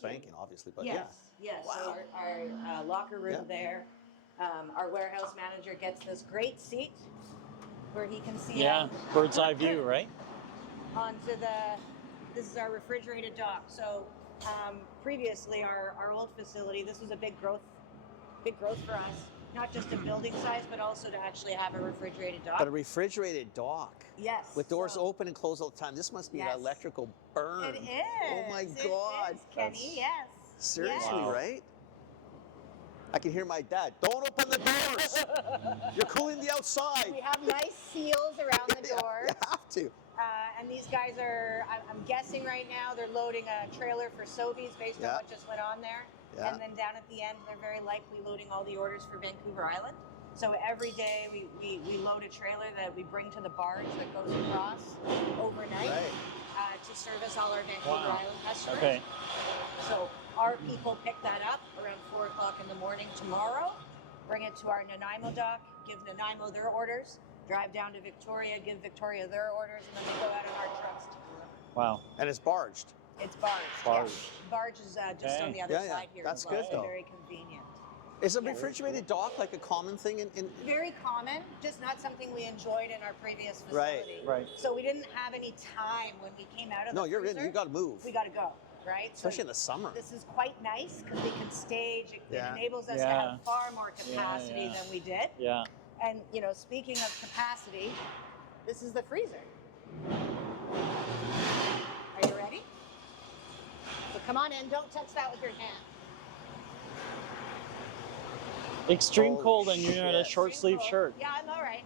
brand spanking, obviously, but Yes. Wow. So our locker room there, our warehouse manager gets this great seat where he can see out bird's eye view, right? Onto this is our refrigerated dock. So previously our old facility, this was a big growth for us, not just in building size, but also to actually have a refrigerated dock. But a refrigerated dock. Yes. With doors open and closed all the time. This must be an electrical burn. It is. Oh my God. It is, Kenny, yes. Seriously, Wow. right? I can hear my dad. Don't open the doors. You're cooling the outside. We have nice seals around the doors. You have to. And these guys are, I'm guessing right now, they're loading a trailer for Sobeys based on what just went on there. Yeah. And then down at the end, they're very likely loading all the orders for Vancouver Island. So every day we load a trailer that we bring to the barge that goes across overnight to service all our Vancouver Island customers. Okay. So our people pick that up around 4 o'clock in the morning tomorrow, bring it to our Nanaimo dock, give Nanaimo their orders, drive down to Victoria, give Victoria their orders, and then they go out in our trucks to deliver. Wow. And it's barged. It's barged. Barged. Yeah. Barge is just on the other side here. That's as well, good, so though. very convenient. Is a refrigerated dock like a common thing in Very common, just not something we enjoyed in our previous facility. Right. So we didn't have any time when we came out of the you're freezer. in. You got to move. We got to go, right? Especially in the summer. This is quite nice because we can stage. It enables us to have far more capacity than we did. Yeah. And, speaking of capacity, this is the freezer. Are you ready? So come on in. Don't touch that with your hand. Extreme cold and you're in a short sleeve shirt. Yeah, I'm all right.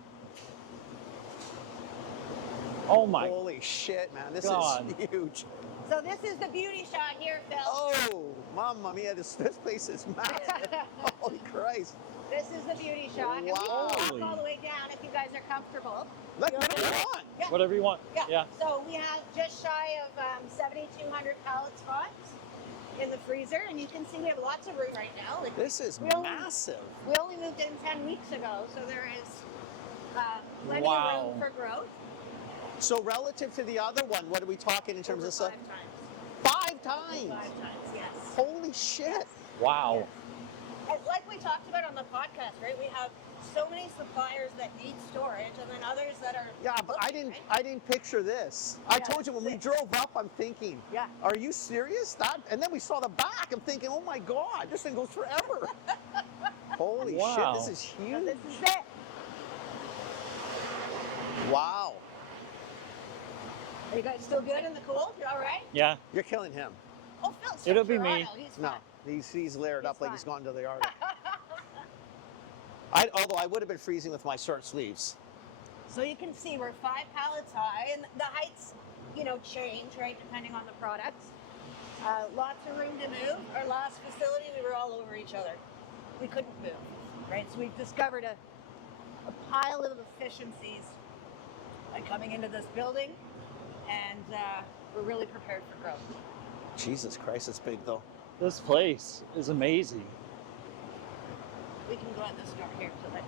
Oh my. Holy shit, man. This God. is huge. So this is the beauty shot here, Phil. Oh, mamma mia. This place is massive. Holy Christ. This is the beauty shot. And we can walk all the way down if you guys are comfortable. Whatever you want. Yeah. Whatever you want. Yeah. So we have just shy of 7,200 pallet spots in the freezer, and you can see we have lots of room right now. This is massive. We only moved in 10 weeks ago, so there is plenty of room for growth. So relative to the other one, what are we talking in terms of size? 5 times. 5 times? 5 times, yes. Holy shit. Yes. Wow. Yes. And like we talked about on the podcast, right? We have so many suppliers that need storage, and then others that are. Yeah, but I didn't picture this. I told you when we drove up, I'm thinking, are you serious? And then we saw the back. I'm thinking, oh my God, this thing goes forever. Holy shit, this is huge. So this is it. Wow. Are you guys still good in the cold? You all right? Yeah. You're killing him. Oh, Phil's It'll from be me. Toronto. He's No, fine. he's layered up like fine. he's gone to the yard. Although I would have been freezing with my short sleeves. So you can see we're 5 pallets high, and the heights, change, right, depending on the products. Lots of room to move. Our last facility, we were all over each other. We couldn't move, right? So we've discovered a pile of efficiencies by coming into this building, and we're really prepared for growth. Jesus Christ, it's big though. This place is amazing. We can go out this door here so that.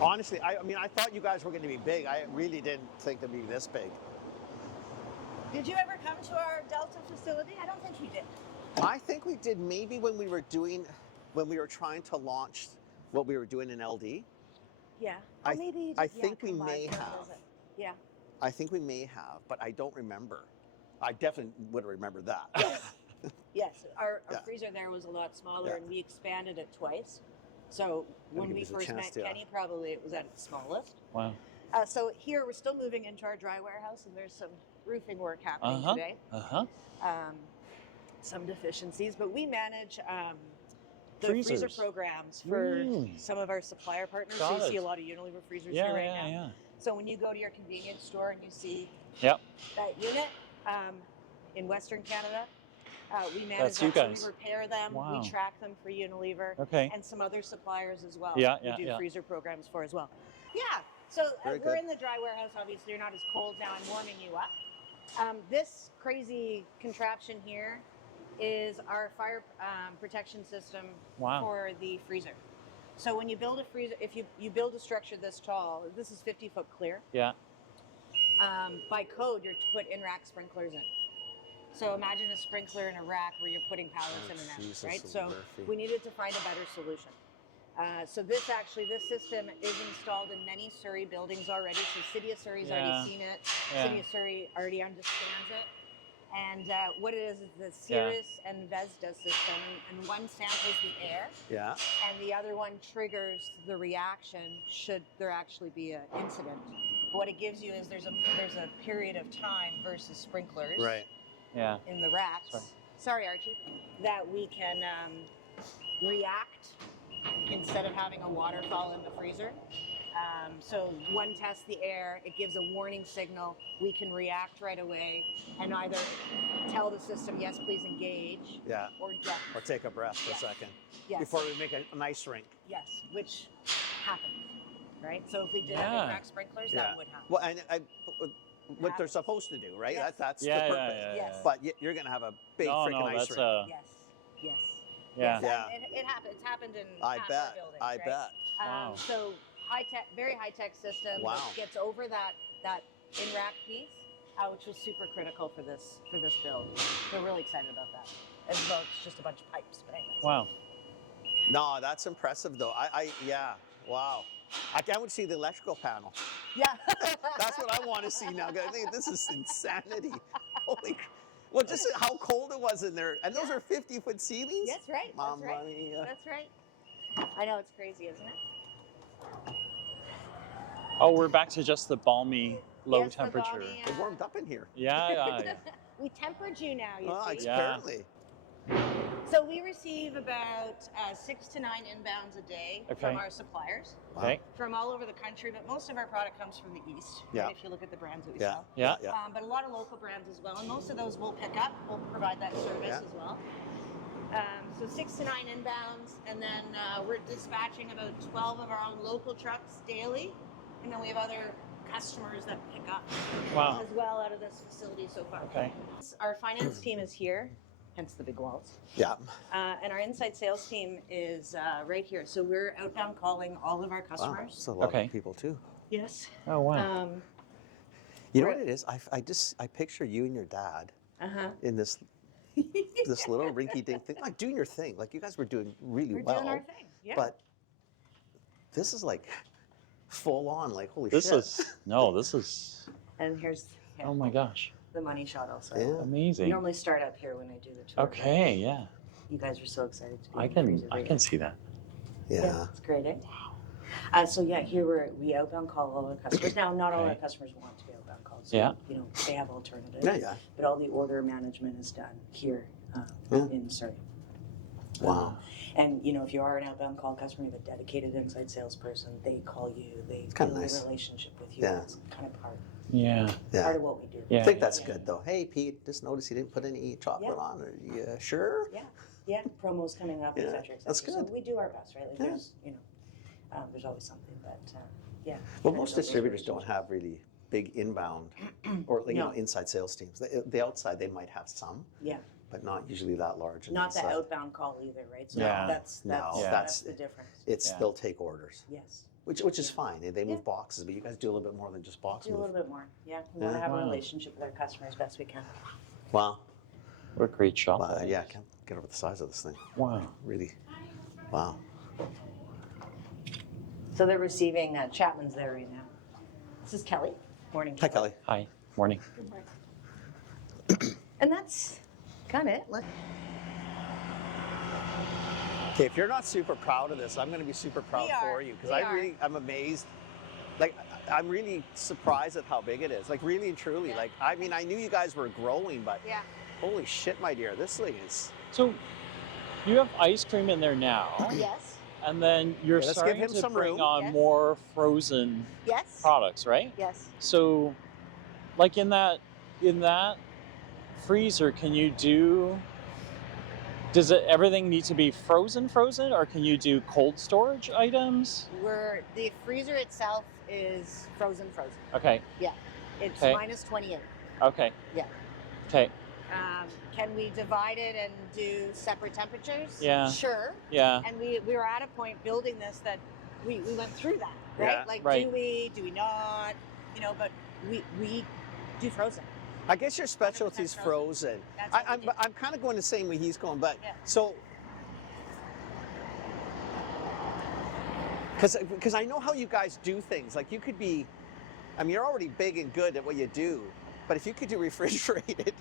Honestly, I thought you guys were going to be big. I really didn't think they'd be this big. Did you ever come to our Delta facility? I don't think you did. I think we did maybe when we were trying to launch what we were doing in LD. Yeah. I think we come by may for a have. visit. Yeah. I think we may have, but I don't remember. I definitely would have remembered that. Yes, our freezer there was a lot smaller, and we expanded it twice. So when we first met Kenny, probably it was at its smallest. Wow. So here we're still moving into our dry warehouse, and there's some roofing work happening today. Some deficiencies, but we manage the freezer programs for some of our supplier partners. So you see a lot of Unilever freezers here right now. Yeah. So when you go to your convenience store and you see that unit in Western Canada, we manage That's you them. guys. So we repair them, Wow. we track them for Unilever, and some other suppliers as well. We do freezer programs for as well. Yeah, so we're in the dry warehouse. Obviously, you're not as cold now. I'm warming you up. This crazy contraption here is our fire protection system for the freezer. So when you build a freezer, if you build a structure this tall, this is 50 foot clear. Yeah. By code, you're to put in-rack sprinklers in. So imagine a sprinkler in a rack where you're putting pallets in and out, right? So we needed to find a better solution. So this system is installed in many Surrey buildings already. So City of Surrey's already seen it. City of Surrey already understands it. And what it is the Cirrus and Vesda system, and one samples the air, and the other one triggers the reaction should there actually be an incident. What it gives you is there's a period of time versus sprinklers, in the racks. Sorry, Archie, that we can react instead of having a waterfall in the freezer. So one tests the air, it gives a warning signal, we can react right away and either tell the system, yes, please engage, or take a breath for a second before we make an ice rink. Yes, which happens, right? So if we did have indirect sprinklers, that would happen. Well, and what they're supposed to do, right? Yes. That's the purpose. Yes. But you're going to have a big freaking ice rink. Yes. Yeah. It happened. It's happened in I half bet. our buildings, I right? bet. Wow. So very high tech system that gets over that in rack piece, which was super critical for this build. We're really excited about that. As well, it's just a bunch of pipes, but anyways. Wow. No, that's impressive though. Wow. I can't see the electrical panel. Yeah. That's what I want to see now. I think this is insanity. Holy. Well, just how cold it was in there, and those are 50-foot ceilings. That's right. Mom, that's right. money, That's right. I know, it's crazy, isn't it? Oh, we're back to just the balmy low temperature. Balmy, It warmed up in here. Yeah. We tempered you now, you see. Apparently. So we receive about 6 to 9 inbounds a day from our suppliers. Okay. From all over the country, but most of our product comes from the east. Right, if you look at the brands that we sell. Yeah. But a lot of local brands as well, and most of those we'll pick up. We'll provide that service as well. So 6 to 9 inbounds, and then we're dispatching about 12 of our own local trucks daily, and then we have other customers that pick up as well out of this facility so far. Okay. Our finance team is here, hence the big walls. Yeah. And our inside sales team is right here. So we're outbound calling all of our customers. Wow, that's a lot of people too. Yes. Oh wow. You know what it is? I picture you and your dad in this little rinky-dink thing, like doing your thing. Like you guys were doing really well. We're doing our thing. Yeah. But this is like full on, like holy This shit. is. And here's Oh my gosh. the money shot also. Yeah. Amazing. We normally start up here when I do the tour. Okay. Yeah. You guys are so excited to be I in the freezer can right see that. Yeah. It's great, eh? Wow. So here we outbound call all our customers. Now, not all our customers want to be outbound called. So, they have alternatives. Yeah. But all the order management is done here in Surrey. Wow. And if you are an outbound call customer, you have a dedicated inside salesperson. They call you. They build a relationship with you. Yeah. It's kind of part of what we do. I think that's good though. Hey Pete, just noticed you didn't put any chocolate on. Are you sure? Yeah. Promos coming up, etc. That's good. So we do our best, right? Like there's there's always something, but Well, most distributors don't have really big inbound or inside sales teams. The outside they might have some. Yeah. But not usually that large. Not the outbound call either, right? So that's the difference. They'll take orders. Yes. Which is fine. They move boxes, but you guys do a little bit more than just box move. Do a little bit more. Yeah. We want to have a relationship with our customers as best we can. Wow. What a great shop. I can't get over the size of this thing. Wow. Really. Wow. So they're receiving Chapman's there right now. This is Kelly. Morning. Hi, Kelly. Hi. Morning. Good morning. And that's kind of it. Okay, if you're not super proud of this, I'm going to be super proud for you because I'm amazed. Like, I'm really surprised at how big it is. Like, really and truly. Like, I mean, I knew you guys were growing, but holy shit, my dear, this thing is. So, you have ice cream in there now. Yes. And then you're starting to bring on more frozen products, right? Yes. So, like in that freezer, can you do? Does everything need to be frozen, or can you do cold storage items? The freezer itself is frozen. Okay. Yeah. It's minus 28. Okay. Yeah. Okay. Can we divide it and do separate temperatures? Yeah. Sure. Yeah. And we were at a point building this that we went through that, right? Yeah. Like, do we not? But we do frozen. I guess your specialty is frozen. I'm kind of going the same way he's going, but so because I know how you guys do things. Like you could be, I mean, you're already big and good at what you do, but if you could do refrigerated,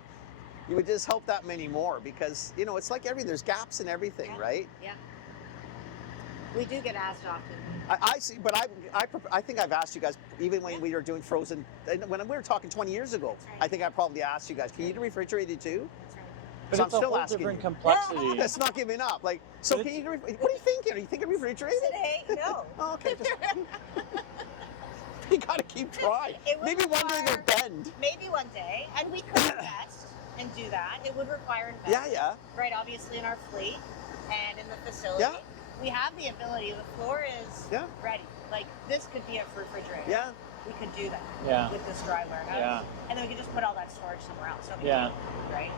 you would just help that many more because you know it's like everything. There's gaps in everything, right? Yeah. We do get asked often. I see, but I think I've asked you guys even when we were doing frozen. When we were talking 20 years ago, I think I probably asked you guys, can you do refrigerated too? But it's a whole different complexity. That's not giving up. Like, so can you do, what are you thinking? Are you thinking refrigerated? Today, no. Oh, okay. You gotta keep trying. Maybe one day they'll bend. Maybe one day, and we could invest and do that. It would require investment. Yeah. Right, obviously in our fleet and in the facility. Yeah. We have the ability. The floor is ready. Like this could be a refrigerator. Yeah. We could do that with this dry warehouse. Yeah. And then we could just put all that storage somewhere else. Right?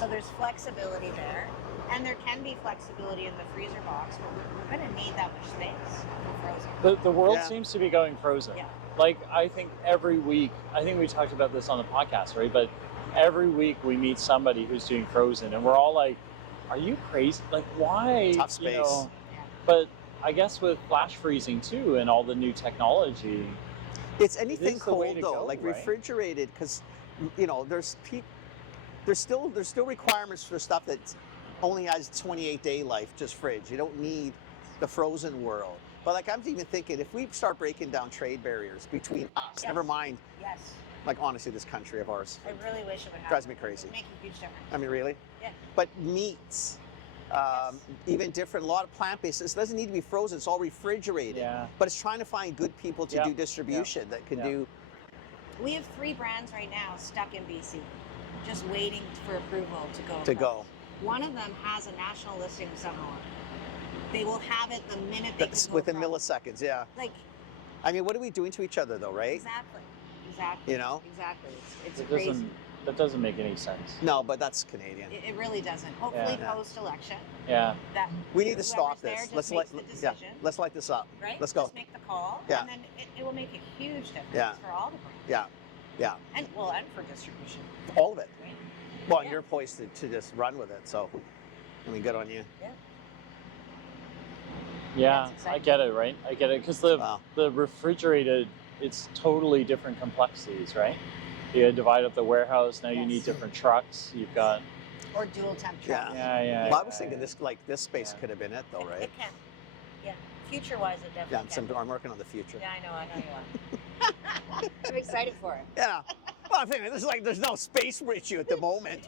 So there's flexibility there. And there can be flexibility in the freezer box, but we're going to need that much space for frozen. The world seems to be going frozen. Yeah. Like, I think every week, I think we talked about this on the podcast, right? But every week we meet somebody who's doing frozen, and we're all like, are you crazy? Like, why? Tough space. You know? But I guess with flash freezing, too, and all the new technology, it's anything cold, though, go, like right? refrigerated, because, you know, there's still requirements for stuff that only has 28-day life, just fridge. You don't need the frozen world. But like I'm even thinking, if we start breaking down trade barriers between us, never mind, like honestly, this country of ours. I really wish it would happen. Drives me crazy. It would make a huge difference. I mean, really? Yeah. But meats, even different, a lot of plant-based, it doesn't need to be frozen, it's all refrigerated. Yeah. But it's trying to find good people to do distribution that can do. We have 3 brands right now stuck in BC, just waiting for approval to go. One of them has a national listing somehow. They will have it the minute they can within milliseconds, Like, I mean, what are we doing to each other, though, right? Exactly. You know? Exactly. It's crazy. That doesn't make any sense. No, but that's Canadian. It really doesn't. Hopefully, post-election. Yeah. We need to stop this. Let's let's light this up. Right? Let's go. Just make the call. Yeah. And then it will make a huge difference for all the brands. Yeah. And for distribution. All of it. Right? Well, and you're poised to just run with it, so I mean, good on you. Yeah, I get it, right? I get it, because the refrigerated, it's totally different complexities, right? You divide up the warehouse, now you need different trucks, you've got... Or dual temp trucks. Yeah. Well, I was thinking this space could have been it, though, right? It can. Yeah. Future-wise, it definitely can. I'm working on the future. Yeah, I know you are. I'm excited for it. Yeah. Well, I'm thinking there's no space issue at the moment.